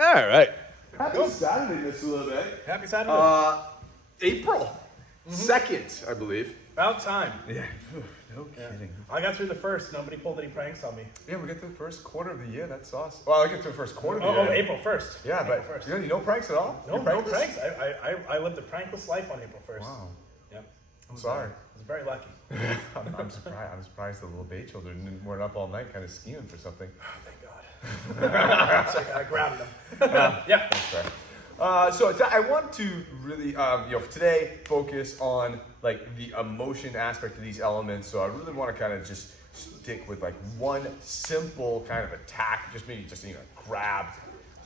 All right. Happy Saturday, Miss Little Happy Saturday. April 2nd, I believe. About time. Yeah. No kidding. I got through the first. Nobody pulled any pranks on me. Yeah, we get to the first quarter of the year. That's awesome. Well, I get to the first quarter of the year. April 1st. Yeah, April but 1st. you know pranks at all? No, You no prankless? pranks. I lived a prankless life on April 1st. Wow. Yep. I'm sorry. I was very lucky. I'm surprised. I'm surprised the little Bay children weren't up all night kind of scheming for something. Oh, thank God. So I grabbed them. Yeah. That's fair. So I want to really, today focus on like the emotion aspect of these elements. So I really want to kind of just stick with like one simple kind of attack, just maybe just grab,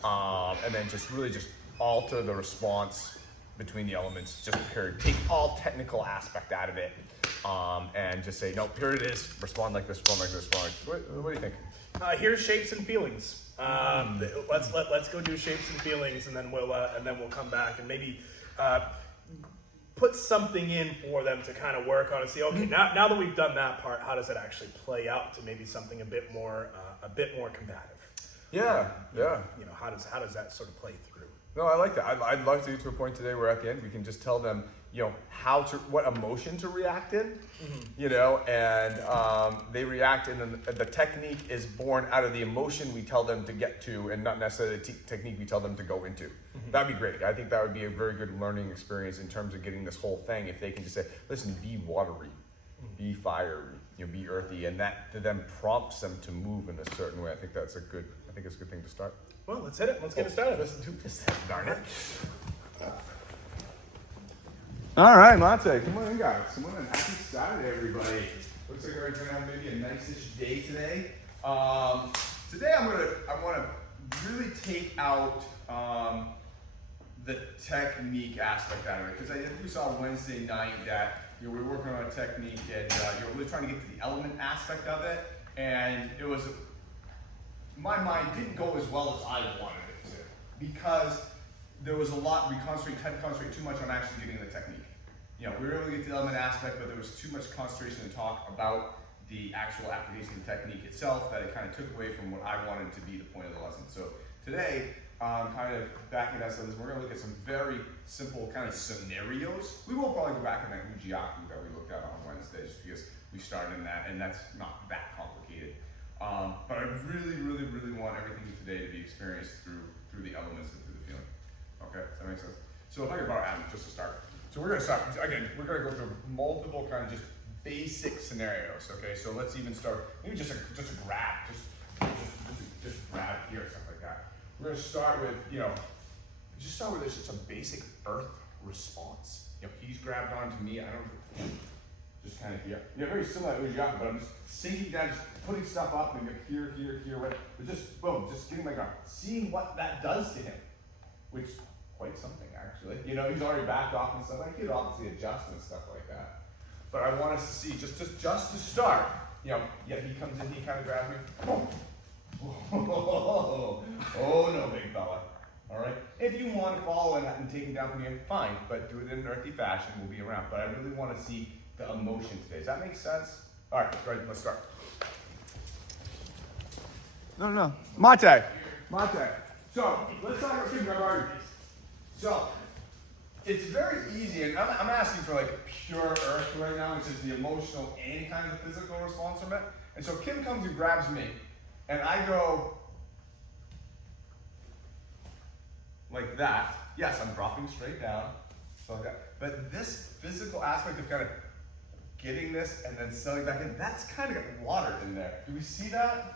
and then just really just alter the response between the elements. Just take all technical aspect out of it, and just say no. Here it is. Respond like this. Respond like this. Respond. What do you think? Here's shapes and feelings. Let's go do shapes and feelings, and then we'll come back and maybe put something in for them to kind of work on and see. Okay, now that we've done that part, how does it actually play out to maybe something a bit more combative? Yeah. How does that sort of play through? No, I like that. I'd love to get to a point today where at the end we can just tell them, what emotion to react in, and they react, and then the technique is born out of the emotion we tell them to get to, and not necessarily the technique we tell them to go into. That'd be great. I think that would be a very good learning experience in terms of getting this whole thing. If they can just say, listen, be watery, be fiery, be earthy, and that to them prompts them to move in a certain way. I think it's a good thing to start. Well, let's hit it. Let's get it started. Listen to this. Darn it. All right, Monte, come on in, guys. Come on in. Happy Saturday, everybody. Looks like we're going to have maybe a nice-ish day today. Today I want to really take out the technique aspect out of it, because I think we saw Wednesday night that we were working on a technique and you're really trying to get to the element aspect of it, and it was my mind didn't go as well as I wanted it to, because there was a lot, we had to concentrate too much on actually getting the technique. We were able to get the element aspect, but there was too much concentration and talk about the actual application of the technique itself that it kind of took away from what I wanted to be the point of the lesson. So today, kind of backing us on this, we're going to look at some very simple kind of scenarios. We will probably go back in that Ujiaku that we looked at on Wednesday, just because we started in that, and that's not that complicated. But I really, really, really want everything today to be experienced through the elements and through the feeling. Okay, does that make sense? So if I could borrow Adam just to start. So we're going to start, again, we're going to go through multiple kind of just basic scenarios, okay? So let's even start, maybe just a grab, just grab here or something like that. We're going to start with, just start with just a basic earth response. He's grabbed onto me, just kind of here. Very similar to Ujiaku, but I'm just sinking down, just putting stuff up, and here, right? But just, boom, just getting my ground. Seeing what that does to him, which, quite something actually. He's already backed off and stuff. I could obviously adjust and stuff like that. But I want us to see, just to start, he comes in, he kind of grabs me. Oh no, big fella. All right. If you want to follow and take him down from here, fine, but do it in an earthy fashion. We'll be around. But I really want to see the emotion today. Does that make sense? All right, let's start. No. Mate. So, let's talk about Kim. So, it's very easy, and I'm asking for like pure earth right now, which is the emotional and kind of the physical response from it. And so Kim comes and grabs me, and I go like that. Yes, I'm dropping straight down, so like that. But this physical aspect of kind of getting this and then settling back in, that's kind of got water in there. Do we see that?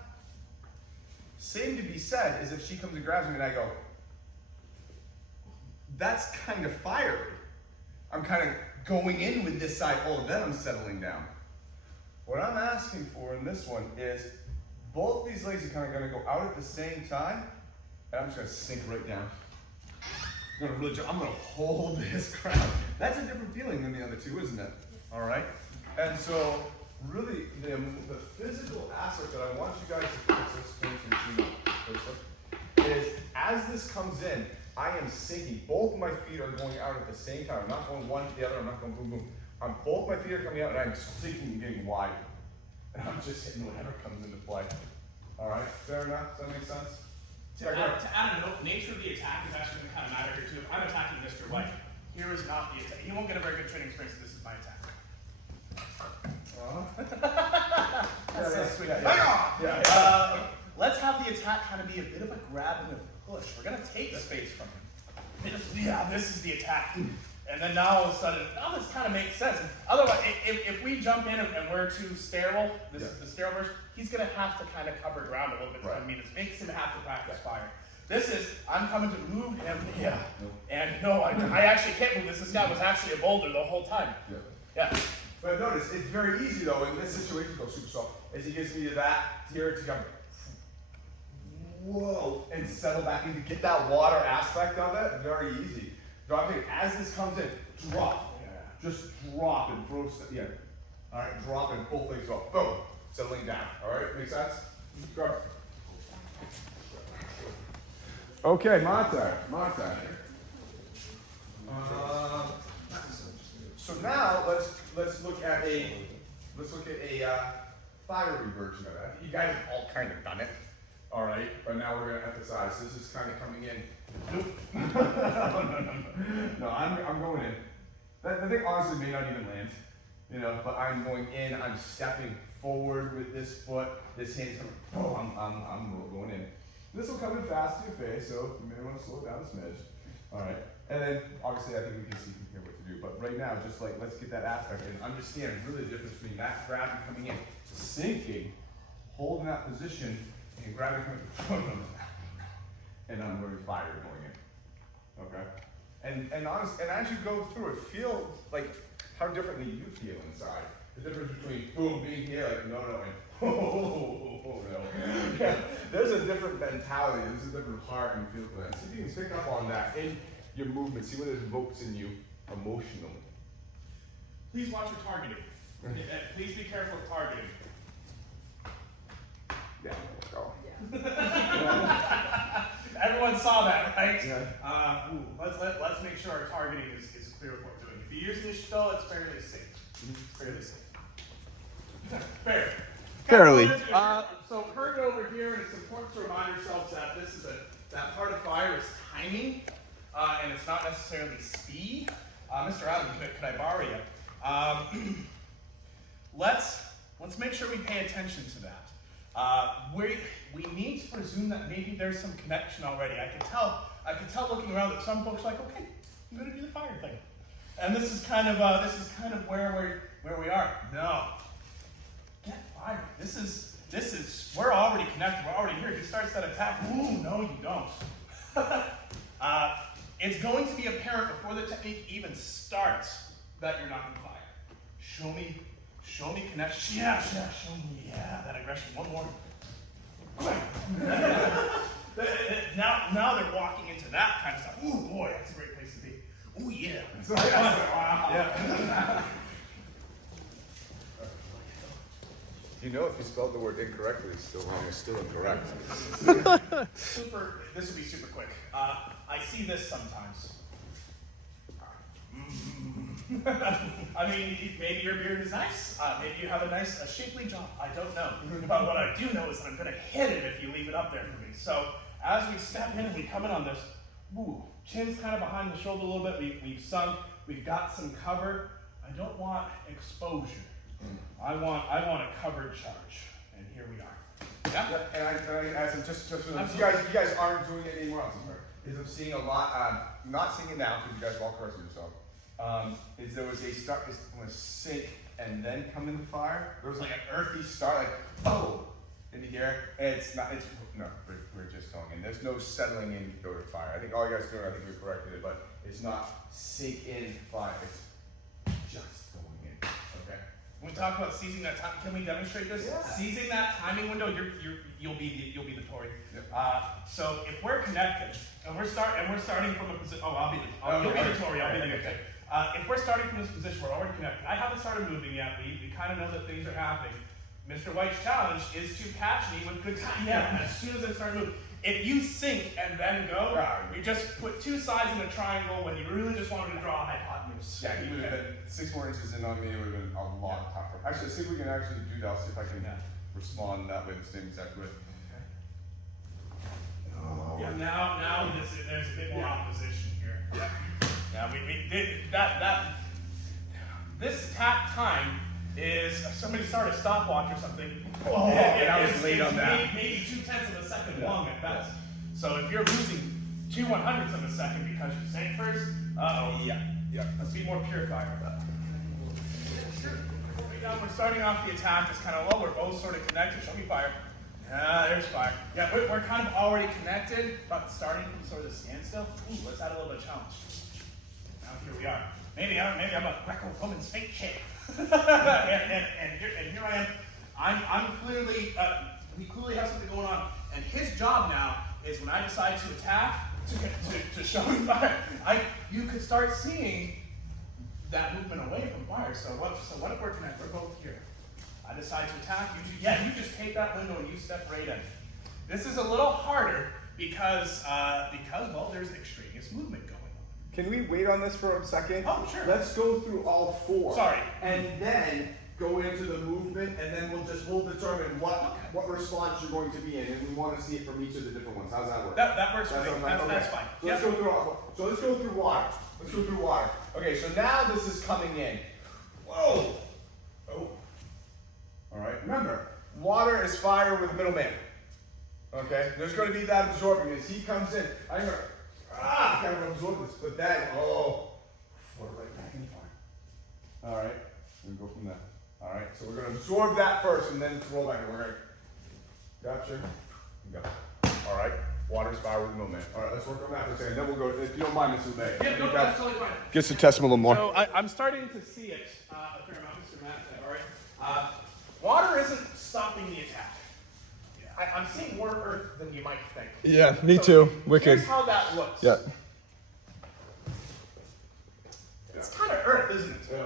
Same to be said is if she comes and grabs me and I go, that's kind of fiery. I'm kind of going in with this side, then I'm settling down. What I'm asking for in this one is both these legs are kind of going to go out at the same time, and I'm just going to sink right down. I'm going to hold this ground. That's a different feeling than the other two, isn't it? All right? And so, really, the physical aspect that I want you guys to is as this comes in, I am sinking. Both of my feet are going out at the same time. I'm not going one to the other. I'm not going boom, boom. Both my feet are coming out, and I'm sinking and getting wide. And I'm just hitting whatever comes into play. All right, fair enough? Does that make sense? To add a note, nature of the attack is actually going to kind of matter here too. If I'm attacking Mr. White, here is not the attack. He won't get a very good training experience if this is my attack. That's so sweet. Let's have the attack kind of be a bit of a grab and a push. We're going to take space from him. This is the attack. And then now all of a sudden, this kind of makes sense. Otherwise, if we jump in and we're too sterile, this is the sterile version, he's going to have to kind of cover ground a little bit. I mean, it makes him have to practice fire. This is, I'm coming to move him. And no, I actually can't move this. This guy was actually a boulder the whole time. But notice, it's very easy though, in this situation, go super soft, as he gives me that here to come, whoa, and settle back in to get that water aspect of it, very easy. Dropping, as this comes in, drop. Just drop and throw, all right, drop and pull things off. Boom, settling down, all right, make sense? Go. Okay, Monte. So now let's look at a fiery version of that. You guys have all kind of done it, all right. But now we're gonna emphasize. This is kind of coming in. No, I'm going in. That thing honestly may not even land, But I'm going in. I'm stepping forward with this foot. This hand's coming. I'm going in. This will come in fast to your face, so you may want to slow it down a smidge. All right. And then, obviously, I think we can see from here what to do. But right now, just like, let's get that aspect and understand really the difference between that grab and coming in, sinking, holding that position, and grabbing, coming, and I'm very fire going in. Okay? And as you go through it, feel like how differently you feel inside. The difference between boom, being here, like no, and no. Yeah, there's a different mentality, there's a different heart and feel for that. See if you can pick up on that in your movement, see what it evokes in you emotionally. Please watch your targeting. Please be careful of targeting. Yeah, go. Everyone saw that, right? Yeah. Let's make sure our targeting is clear with what we're doing. If you use this spell, it's fairly safe. It's fairly safe. Fair. Fairly. So heard over here, and it's important to remind yourselves that this is that part of fire is timing, and it's not necessarily speed. Mr. Adam, could I borrow you? Let's make sure we pay attention to that. We need to presume that maybe there's some connection already. I could tell looking around that some folks are like, okay, I'm going to do the fire thing, and this is kind of where we are. No, get fired. This is we're already connected. We're already here. He starts that attack. Ooh, no, you don't. It's going to be apparent before the technique even starts that you're not going to fire. Show me connection. Yeah, show me. Yeah, that aggression. One more. Now they're walking into that kind of stuff. Ooh, boy, that's a great place to be. Ooh, yeah. Wow. Yeah. If you spelled the word incorrectly, it's still wrong. It's still incorrect. This will be super quick. I see this sometimes. I mean, maybe your beard is nice. Maybe you have a shapely jaw. I don't know. But what I do know is that I'm going to hit it if you leave it up there for me. So as we step in and we come in on this, chin's kind of behind the shoulder a little bit. We've sunk. We've got some cover. I don't want exposure. I want a covered charge. And here we are. Yeah. And I ask just you guys aren't doing it anymore else. Is I'm seeing a lot. I'm not seeing it now because you guys have all corrected yourself. Is there was a start, is going to sink and then come into fire. There was like an earthy start, like in the air. And we're just going in. There's no settling in to go to fire. I think all you guys are doing, I think we corrected it, but it's not sink in fire. It's just going in. Okay. When we talk about seizing that time, can we demonstrate this? Yeah. Seizing that timing window, you'll be the Tory. Yep. So if we're connected and we're starting from a position, you'll be the Tory. I'll be the okay. If we're starting from this position, we're already connected. I haven't started moving yet. We kind of know that things are happening. Mr. White's challenge is to catch me with good time. Yeah. As soon as I start moving. If you sink and then go, you just put two sides in a triangle when you really just wanted to draw a hypotenuse. Yeah, he would have been 6 more inches in on me. It would have been a lot tougher. Actually, see if we can actually do that. I'll see if I can respond that way the same exact way. Okay. Yeah, now there's a bit more opposition here. Yeah. Yeah, we did that. This attack time is if somebody started a stopwatch or something. Oh, I was it's late on that. Maybe 2/10 of a second long at best. So if you're losing 2/100ths of a second because you sank first, Yeah. let's be more pure fire about that. Right now we're starting off the attack. It's kind of low. We're both sort of connected. Show me fire. There's fire. Yeah, we're kind of already connected, but starting from sort of standstill. Ooh, let's add a little bit of challenge. Now here we are. Maybe I'm a Greco-Roman snake shape. and here I am. I'm clearly we clearly have something going on. And his job now is when I decide to attack, to show him fire, you could start seeing that movement away from fire. So what if we're connected? We're both here. I decide to attack. You just take that window and you step right in. This is a little harder because well, there's extraneous movement going on. Can we wait on this for a second? Oh, sure. Let's go through all four. Sorry. And then go into the movement, and then we'll determine what response you're going to be in, and we want to see it from each of the different ones. How's that work? That works for me. Okay. That's fine. So let's go through all. So let's go through water. Let's go through water. Okay, so now this is coming in. Whoa. Oh. All right. Remember, water is fire with middleman. Okay. There's going to be that absorbing as he comes in. I'm gonna kind of absorb this, but then float right back in fire. All right. We go from there. All right. So we're going to absorb that first, and then roll back. We're going to capture and go. All right. Water's fire with middleman. All right. Let's work on that for a second. Then we'll go. If you don't mind, Mr. Bay. Yeah, no, that's totally fine. Gets to test him a little more. So I'm starting to see it a fair amount, Mr. Matt. All right. Water isn't stopping the attack. I'm seeing more earth than you might think. Yeah, me So too. Wicked. Here's how that looks. Yeah. It's kind of earth, isn't it? Yeah.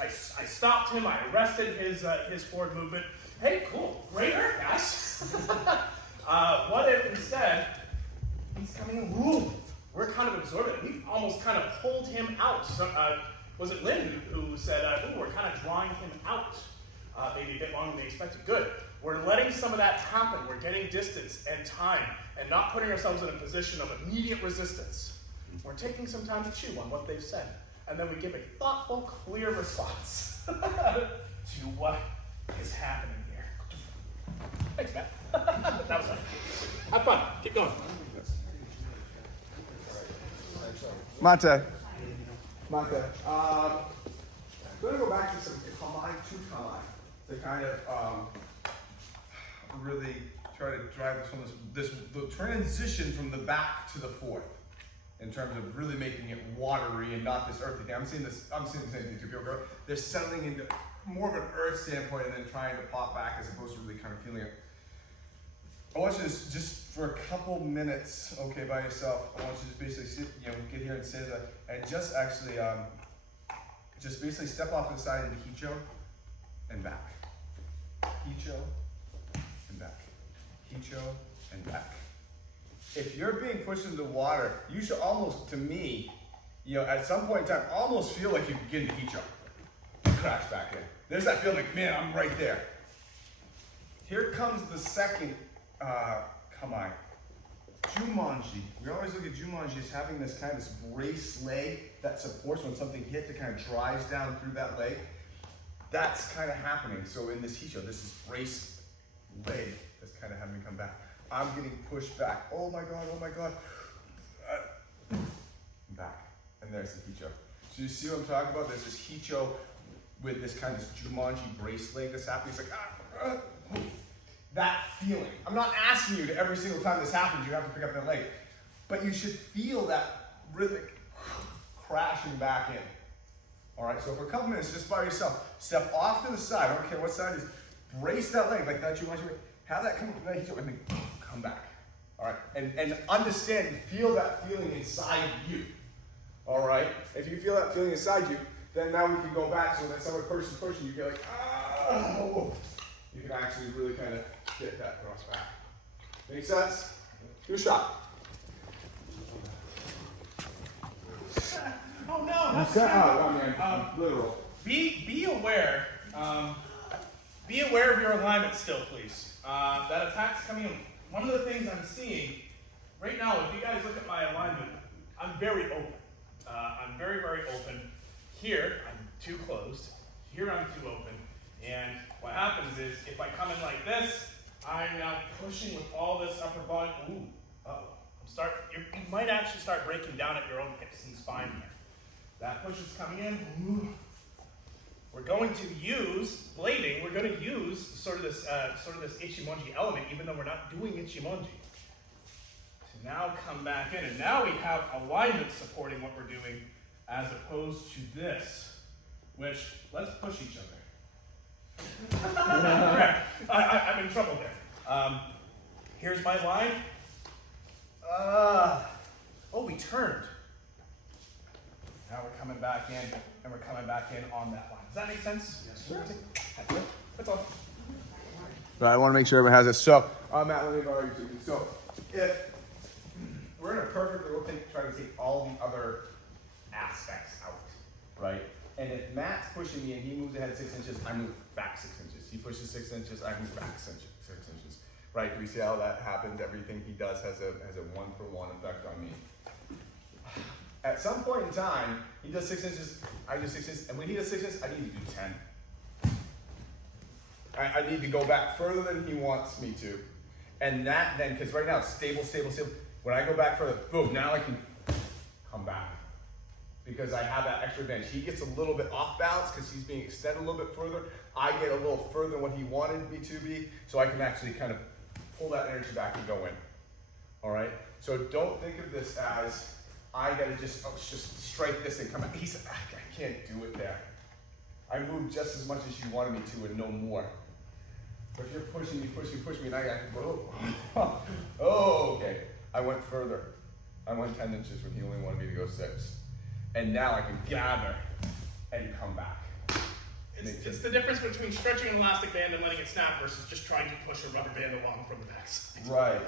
I stopped him. I arrested his forward movement. Hey, cool, great earth, guys. What if instead he's coming in? Ooh, we're kind of absorbing it. We've almost kind of pulled him out. Was it Lynn who said, "Ooh, we're kind of drawing him out"? Maybe a bit longer than they expected. Good. We're letting some of that happen. We're getting distance and time, and not putting ourselves in a position of immediate resistance. We're taking some time to chew on what they've said, and then we give a thoughtful, clear response to what is happening here. Thanks, Matt. That was fun. Have fun. Keep going. Monte. I'm going to go back to some Kamai to Kamai to kind of really try to drive the transition from the back to the fourth in terms of really making it watery and not this earthy thing. I'm seeing the same thing too. People go, they're settling into more of an earth standpoint and then trying to pop back as opposed to really kind of feeling it. I want you to just for a couple minutes, okay, by yourself. I want you to just basically sit, get here and say that, and just actually, just basically step off to the side into Hicho and back. Hicho and back. Hicho and back. If you're being pushed into water, you should almost, to me, at some point in time, almost feel like you can get into Hicho and crash back in. There's that feeling like, man, I'm right there. Here comes the second Kamai. Jumanji. We always look at Jumanji as having this kind of brace leg that supports when something hits, it kind of drives down through that leg. That's kind of happening. So in this Hicho, this is brace leg that's kind of having me come back. I'm getting pushed back. Oh my God. Back. And there's the Hicho. So you see what I'm talking about? There's this Hicho with this kind of Jumanji brace leg that's happening. It's like, that feeling. I'm not asking you to every single time this happens, you have to pick up that leg. But you should feel that rhythmic crashing back in. All right, so for a couple minutes, just by yourself, step off to the side. I don't care what side it is. Brace that leg like that. Have that come up and then come back. All right, and understand, feel that feeling inside you. All right, if you feel that feeling inside you, then now we can go back so that someone pushing you get like, oh. You can actually really kind of get that cross back. Make sense? Do a shot. Oh no, that's literal. Be aware. Be aware of your alignment still, please. That attack's coming in. One of the things I'm seeing right now, if you guys look at my alignment, I'm very open. I'm very, very open. Here, I'm too closed. Here, I'm too open. And what happens is, if I come in like this, I'm now pushing with all this upper body. Ooh, uh-oh. You might actually start breaking down at your own hips and spine here. That push is coming in. Ooh. We're going to use blading. We're going to use sort of this ichimonji element, even though we're not doing ichimonji. So now come back in, and now we have alignment supporting what we're doing, as opposed to this, which let's push each other. I'm in trouble there. Here's my line. Oh, we turned. Now we're coming back in, and we're coming back in on that line. Does that make sense? Yes, sir. That's all. But I want to make sure everyone has this. So, Matt, let me borrow you two. So, if we're in a perfect, we'll try to take all the other aspects out, right? And if Matt's pushing me and he moves ahead 6 inches, I move back 6 inches. He pushes 6 inches, I move back 6 inches. Right? We see how that happens. Everything he does has a one-for-one effect on me. At some point in time, he does 6 inches, I do 6 inches, and when he does 6 inches, I need to do 10. I need to go back further than he wants me to. And that then, because right now it's stable. When I go back further, boom, now I can come back. Because I have that extra advantage. He gets a little bit off balance because he's being extended a little bit further. I get a little further than what he wanted me to be, so I can actually kind of pull that energy back and go in. All right? So don't think of this as, I gotta just strike this and come out. He said, I can't do it there. I moved just as much as you wanted me to and no more. But if you're pushing me, and I got to go, oh, okay. I went further. I went 10 inches when he only wanted me to go 6. And now I can gather and come back. It's the difference between stretching an elastic band and letting it snap versus just trying to push a rubber band along from the backside. Right,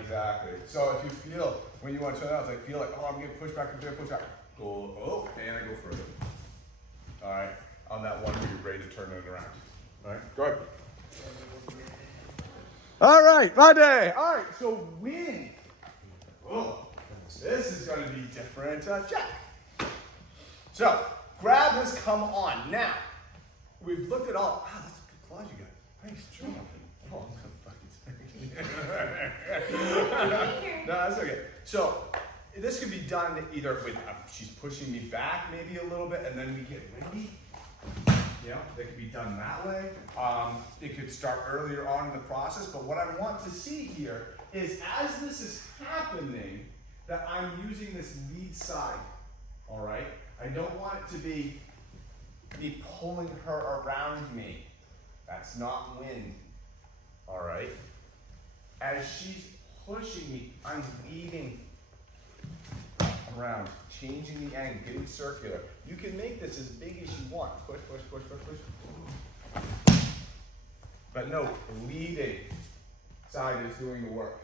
exactly. So if you feel, when you want to turn out, it's like, feel like, oh, I'm getting pushed back, go, oh, and I go further. All right, on that one where you're ready to turn it around. All right, go ahead. All right, my day. All right, so wind. Oh, this is going to be different. Check. So, grab has come on. Now, we've looked at all. Wow, that's a good claws you got. Nice job. Oh, I'm fucking no, that's okay. So, this could be done either with, she's pushing me back maybe a little bit, and then we get windy. You know, that could be done that way. It could start earlier on in the process, but what I want to see here is as this is happening, that I'm using this lead side, all right? I don't want it to be me pulling her around me. That's not wind, all right? As she's pushing me, I'm leading around, changing the angle, getting circular. You can make this as big as you want. Push. But no, leading side is doing the work.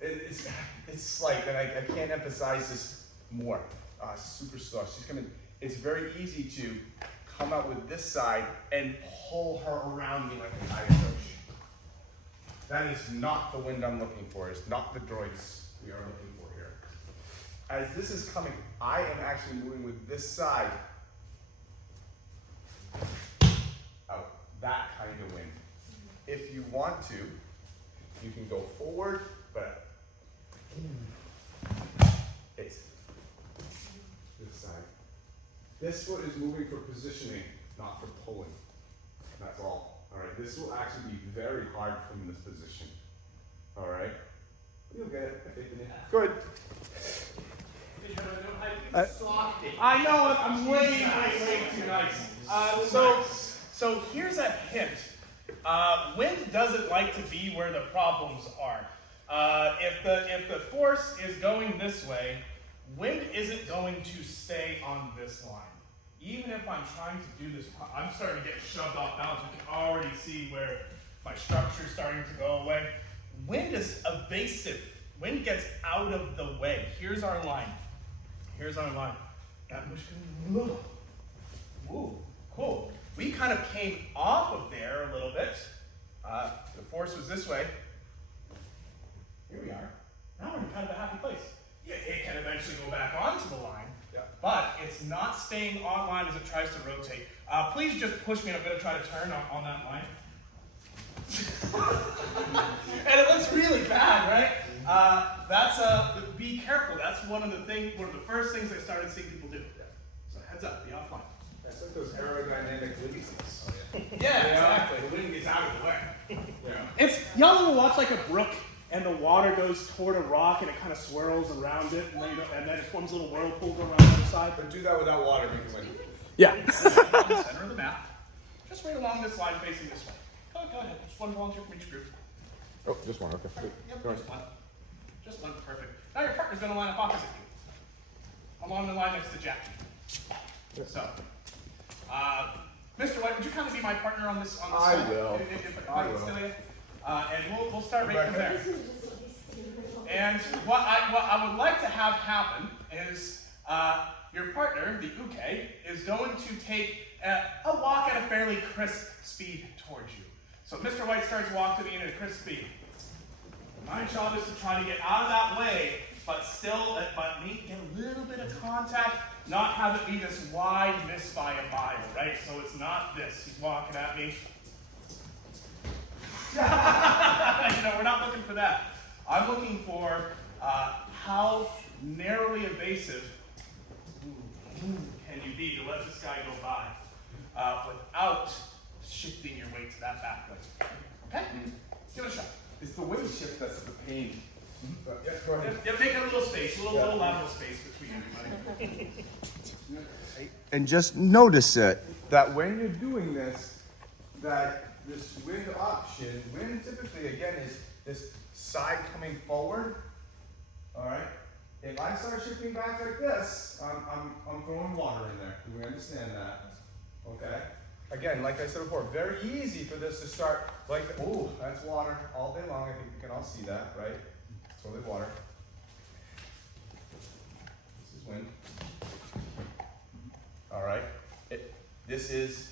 It's slight, and I can't emphasize this more. Super slow. She's coming. It's very easy to come out with this side and pull her around me like a tiger coach. That is not the wind I'm looking for. It's not the droids we are looking for here. As this is coming, I am actually moving with this side out. That kind of wind. If you want to, you can go forward, but it's this side. This foot is moving for positioning, not for pulling. That's all. All right. This will actually be very hard from this position. All right. You'll get it. I think in it. Good. I know I'm way too nice. So here's a hint. Wind doesn't like to be where the problems are. If the force is going this way, wind isn't going to stay on this line. Even if I'm trying to do this, I'm starting to get shoved off balance. We can already see where my structure is starting to go away. Wind is evasive. Wind gets out of the way. Here's our line. That much can, whoa, cool. We kind of came off of there a little bit. The force was this way. here we are. Now we're in kind of a happy place. Yeah, it can eventually go back onto the line, Yeah. but it's not staying on line as it tries to rotate. Please just push me and I'm going to try to turn on that line. And it looks really bad, right? Be careful. That's one of the first things I started seeing people do. So heads up, be offline. That's like those aerodynamic windy seats. Yeah, exactly. The wind gets out of the way. Yeah. Y'all ever watch like a brook and the water goes toward a rock and it kind of swirls around it and then it forms little whirlpools around the other side? But do that without water, make the wind. Yeah. On the center of the map, just right along this line facing this way. Go ahead. Just one volunteer from each group. Oh, just one, okay. Yep, just one. Just one, perfect. Now your partner's going to line up opposite you, along the line next to Jackie. So, Mr. White, would you kind of be my partner on this? I will. If I will. still here? And we'll start right from there. And what I would like to have happen is your partner, the Uke, is going to take a walk at a fairly crisp speed towards you. So Mr. White starts walking to me at a crisp speed. My job is to try to get out of that way, but get a little bit of contact, not have it be this wide miss by a mile, right? So it's not this. He's walking at me. We're not looking for that. I'm looking for how narrowly evasive can you be to let this guy go by without shifting your weight to that back leg. Okay? Give it a shot. It's the wind shift that's the pain. But, yeah, go ahead. Yeah, make a little space, a little lateral space between everybody. And just notice it, that when you're doing this, that this wind option, wind typically, again, is this side coming forward, all right? If I start shifting back like this, I'm throwing water in there. Do we understand that? Okay? Again, like I said before, very easy for this to start like, oh, that's water all day long. I think we can all see that, right? It's totally water. This is wind. All right. This is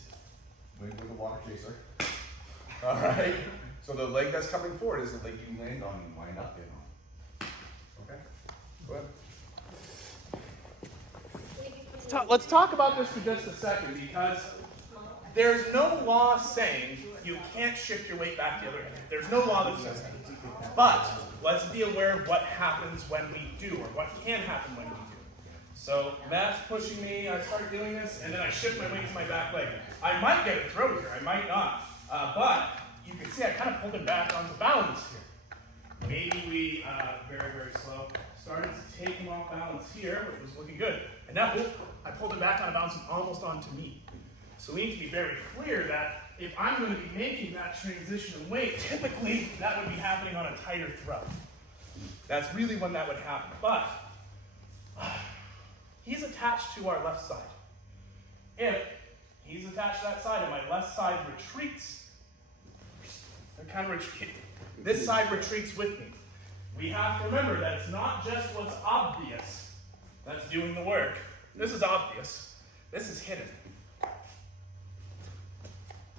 wind with a water chaser. All right. So the leg that's coming forward is the leg you land on and wind up in. Okay. Go ahead. Let's talk about this for just a second, because there's no law saying you can't shift your weight back the other way. There's no law that says that. But let's be aware of what happens when we do, or what can happen when we do. So Matt's pushing me, I start doing this, and then I shift my weight to my back leg. I might get a throw here, I might not. But you can see I kind of pulled him back onto balance here. Maybe we, very, very slow, started to take him off balance here, which was looking good. And now, I pulled him back on balance and almost onto me. So we need to be very clear that if I'm going to be making that transition in weight, typically that would be happening on a tighter throw. That's really when that would happen. But he's attached to our left side. If he's attached to that side and my left side retreats, this side retreats with me. We have to remember that it's not just what's obvious that's doing the work. This is obvious. This is hidden.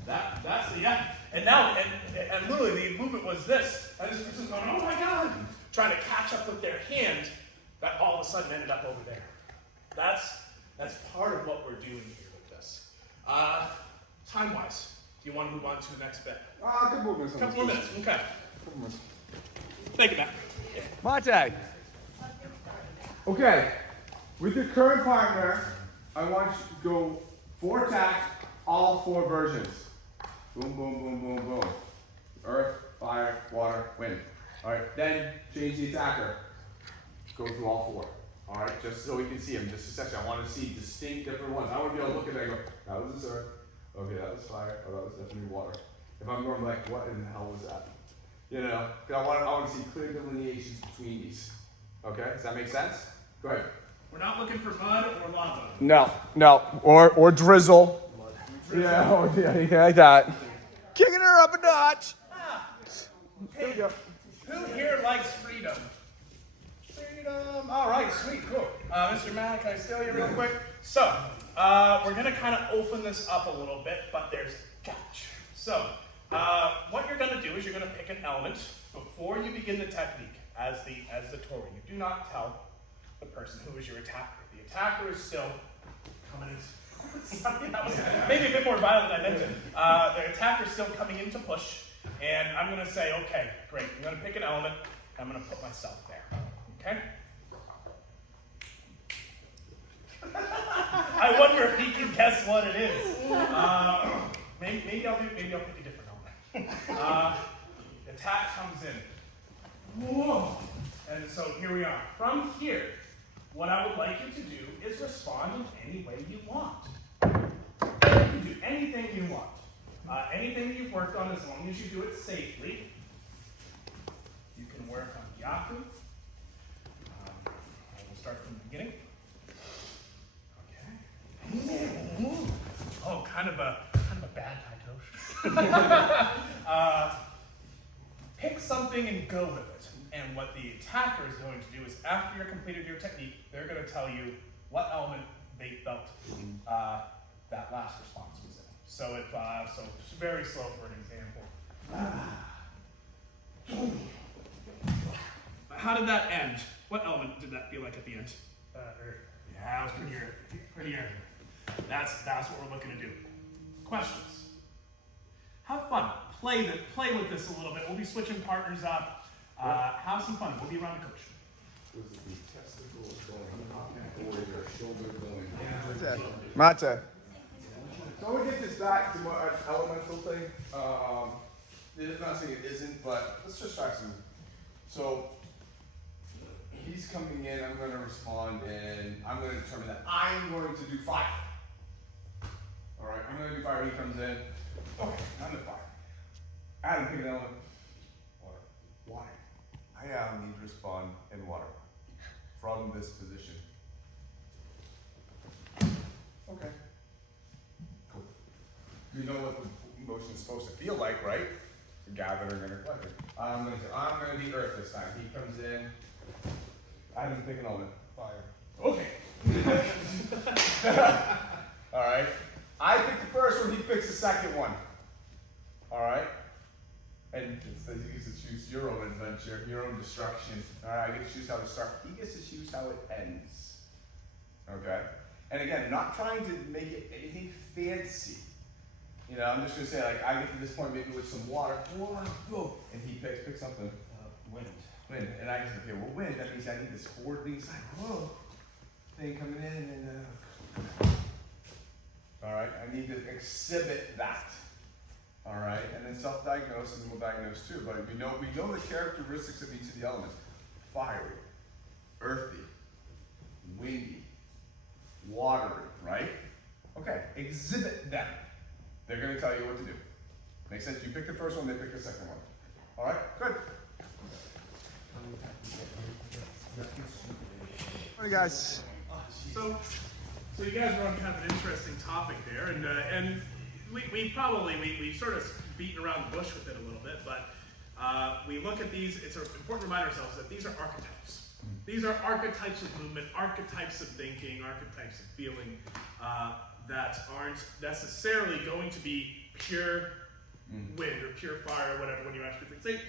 That's the yeah. And now, and literally the movement was this. And this person's going, oh my God, trying to catch up with their hand. That all of a sudden ended up over there. That's part of what we're doing here with this. Time-wise, do you want to move on to the next bit? A couple more minutes. Couple more minutes. Okay. Couple more. Thank you, Matt. Mate. Okay. With your current partner, I want you to go 4 attacks, all 4 versions. Boom, boom, boom, boom, boom. Earth, fire, water, wind. All right. Then change the attacker. Go through all 4. All right. Just so we can see them. Just a second. I want to see distinct different ones. I want to be able to look at it and go, that was this earth. Okay, that was fire. Oh, that was definitely water. If I'm going like, what in the hell was that? You know, because I want to see clear delineations between these. Okay, does that make sense? Go ahead. We're not looking for mud or lava. No, or drizzle. Yeah, oh, yeah, like that. Kicking her up a notch. Hey, who here likes freedom? Freedom. All right, sweet, cool. Mr. Matt, can I steal you real quick? So, we're gonna kind of open this up a little bit, but there's a catch. So, what you're gonna do is you're gonna pick an element before you begin the technique. as the Tory. You do not tell the person who is your attacker. The attacker is still coming in. Sorry, that was maybe a bit more violent than I meant it. The attacker is still coming in to push, and I'm going to say, okay, great. I'm going to pick an element. I'm going to put myself there. Okay? I wonder if he can guess what it is. Maybe I'll pick a different element. Attack comes in. Whoa! And so here we are. From here, what I would like you to do is respond in any way you want. You can do anything you want. Anything that you've worked on, as long as you do it safely. You can work on Yaku. I will start from the beginning. Okay. Oh, kind of a bad Taitosh. Pick something and go with it. And what the attacker is going to do is, after you're completed your technique, they're going to tell you what element they felt that last response was in. So so it's very slow for an example. How did that end? What element did that feel like at the end? Earth. Yeah, that was pretty earthy. Pretty earthy. That's what we're looking to do. Questions? Have fun. Play with this a little bit. We'll be switching partners up. Have some fun. We'll be around the coach. Was it the testicles going up or your shoulder going down? Mate. So I want to get this back to my elemental thing. I'm not saying it isn't, but let's just try some. So he's coming in, I'm going to respond, and I'm going to determine that I'm going to do fire. All right, I'm going to do fire when he comes in. Okay, I'm going to fire. Adam, pick an element. Water. Water. I need to respond in water from this position. Okay. Cool. You know what the motion is supposed to feel like, right? Gathering and a collecting. I'm gonna be Earth this time. He comes in. I haven't picked an element. Fire. Okay. All right. I pick the first one. He picks the second one. All right. And it says you get to choose your own adventure, your own destruction. All right. I get to choose how to start. He gets to choose how it ends. Okay. And again, not trying to make it anything fancy. You know, I'm just gonna say, like, I get to this point maybe with some water, go, and he picks something. Wind. And I just okay, well, wind. That means I need this forward leaning side. Whoa, thing coming in, and all right, I need to exhibit that. All right, and then self-diagnose, and we'll diagnose too. But we know the characteristics of each of the elements: fiery, earthy, windy, watery. Right? Okay, exhibit them. They're going to tell you what to do. Makes sense? You pick the first one, they pick the second one. All right? Good. Hey guys. So you guys were on kind of an interesting topic there, and we've sort of beaten around the bush with it a little bit, but we look at these. It's important to remind ourselves that these are archetypes. These are archetypes of movement, archetypes of thinking, archetypes of feeling. That aren't necessarily going to be pure wind or pure fire or whatever when you actually think.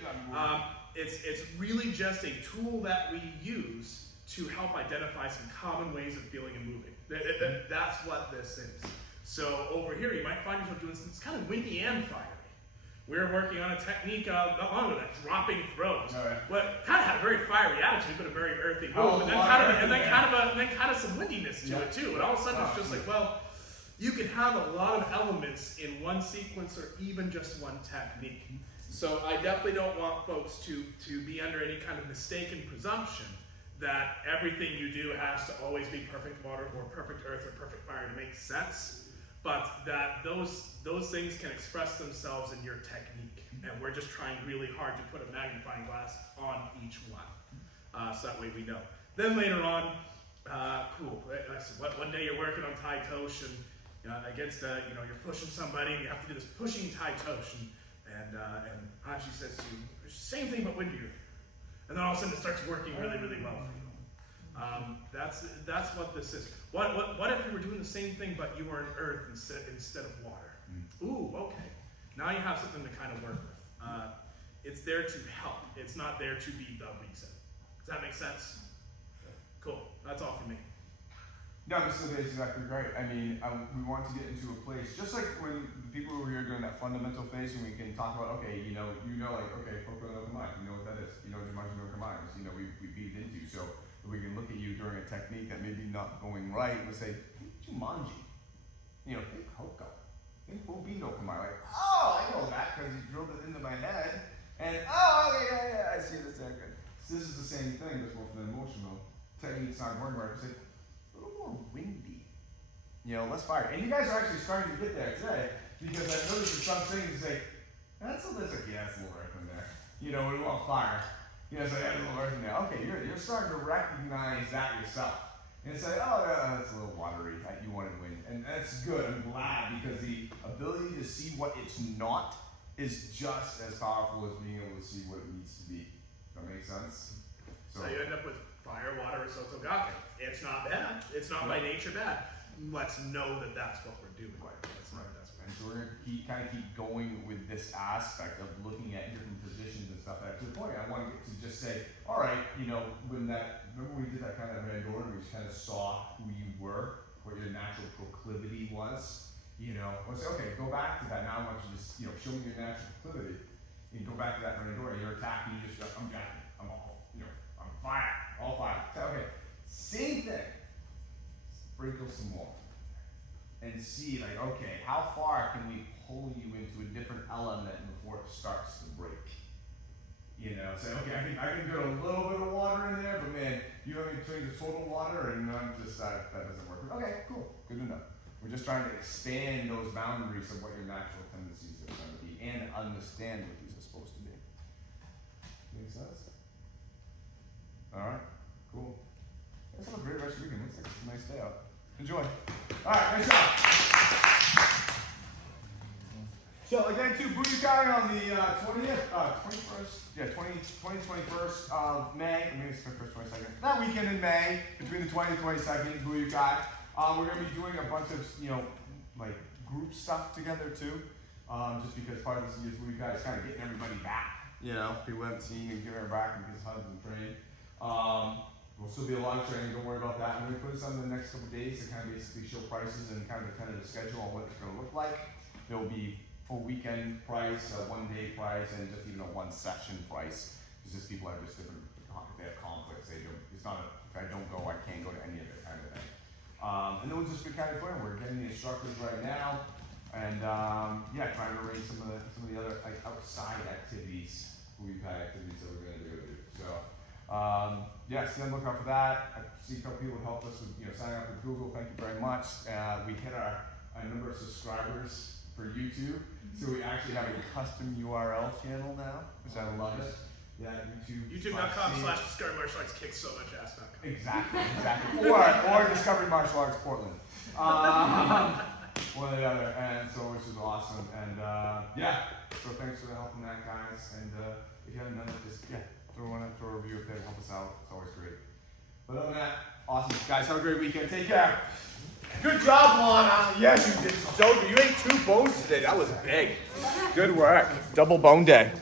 It's really just a tool that we use to help identify some common ways of feeling and moving. That's what this is. So over here, you might find yourself doing something that's kind of windy and fiery. We're working on a technique not long ago, that dropping throws. Right. But kind of had a very fiery attitude, but a very earthy move, and then kind of some windiness to it too. And all of a sudden, it's just like, well, you can have a lot of elements in one sequence or even just one technique. So I definitely don't want folks to be under any kind of mistaken presumption that everything you do has to always be perfect water or perfect earth or perfect fire to make sense, but that those things can express themselves in your technique. And we're just trying really hard to put a magnifying glass on each one. So that way we know. Then later on, cool. One day you're working on Tai Tosh and against you're pushing somebody and you have to do this pushing Tai Tosh and Hachi says to you, same thing but windier. And then all of a sudden it starts working really, really well for you. That's what this is. What if you were doing the same thing but you were in earth instead of water? Ooh, okay. Now you have something to kind of work with. It's there to help. It's not there to be the reason. Does that make sense? Cool. That's all for me. No, Mr. Day is exactly right. I mean, we want to get into a place, just like when the people who were here during that fundamental phase, and we can talk about, okay, like, okay, Hokuto no Kamae, you know what that is, Jumanji no Kamae is, we beat it into, so we can look at you during a technique that maybe not going right, and say, think Jumanji, think Hoko, think Bobi no Kamae, like, oh, I know that, because you drilled it into my head, and, oh, okay, yeah, I see this there, good. So this is the same thing, just more from the emotional technique's not going right, it's like, more windy, less fire. And you guys are actually starting to get there today because I've noticed that some things like, that's a little earth in there. We want fire. It's like, a little earth in there. Okay, you're starting to recognize that yourself. And it's like, oh, that's a little watery. You wanted wind. And that's good. I'm glad because the ability to see what it's not is just as powerful as being able to see what it needs to be. Does that make sense? So you end up with fire, water, or Sotogake. It's not bad. It's not by nature bad. Let's know that that's what we're doing. Right. And so we're going to keep going with this aspect of looking at different positions and stuff. To the point, I want to get to just say, all right, remember we did that kind of Randor, we just kind of saw who you were, what your natural proclivity was. We'll say, okay, go back to that. Now I want you to just, show me your natural proclivity. You go back to that Randor, you're attacking, you just go, I'm jacking, I'm all, I'm fire, all fire. So, okay, same thing. Sprinkle some more. And see, like, okay, how far can we pull you into a different element before it starts to break? Say, okay, I can get a little bit of water in there, but man, you don't need to change the total water, and I'm just, that doesn't work. Okay, cool, good to know. We're just trying to expand those boundaries of what your natural tendencies are going to be and understand what these are supposed to be. Make sense? Alright, cool. Let's have a great rest of the weekend. Looks like it's a nice day out. Enjoy. Alright, nice job. So again, too, Budokai on the 21st of May. I mean, it's 21st, 22nd. That weekend in May, between the 20th and 22nd, Budokai. We're going to be doing a bunch of, like group stuff together too. Just because part of this year's Budokai is kind of getting everybody back. People haven't seen and getting her back and get hugs and train. Will still be a lot of training, don't worry about that. I'm going to put this on the next couple of days to kind of basically show prices and kind of a tentative schedule on what it's going to look like. There will be full weekend price, a 1 day price, and just even a 1 session price. It's just people have just different, if they have conflicts, it's not if I don't go, I can't go to any of it kind of thing. And then we'll just be kind of playing. We're getting the instructors right now, and trying to arrange some of the other like outside activities, activities that we're going to do. So. Stay on the lookout for that. I see a couple people helped us with signing up with Google. Thank you very much. We hit our number of subscribers for YouTube, so we actually have a custom URL channel now, which I love it. Yeah, YouTube. YouTube.com/Discovery Martial Arts kicks so much ass. Exactly. or Discovery Martial Arts Portland. One or the other, and so which is awesome. And so thanks for the help in that, guys. And if you haven't done it, just throw a review if they help us out. It's always great. But other than that, awesome. Guys, have a great weekend. Take care. Good job, Lana. Yes, you did. So you ate 2 bones today. That was big. Good work. Double bone day.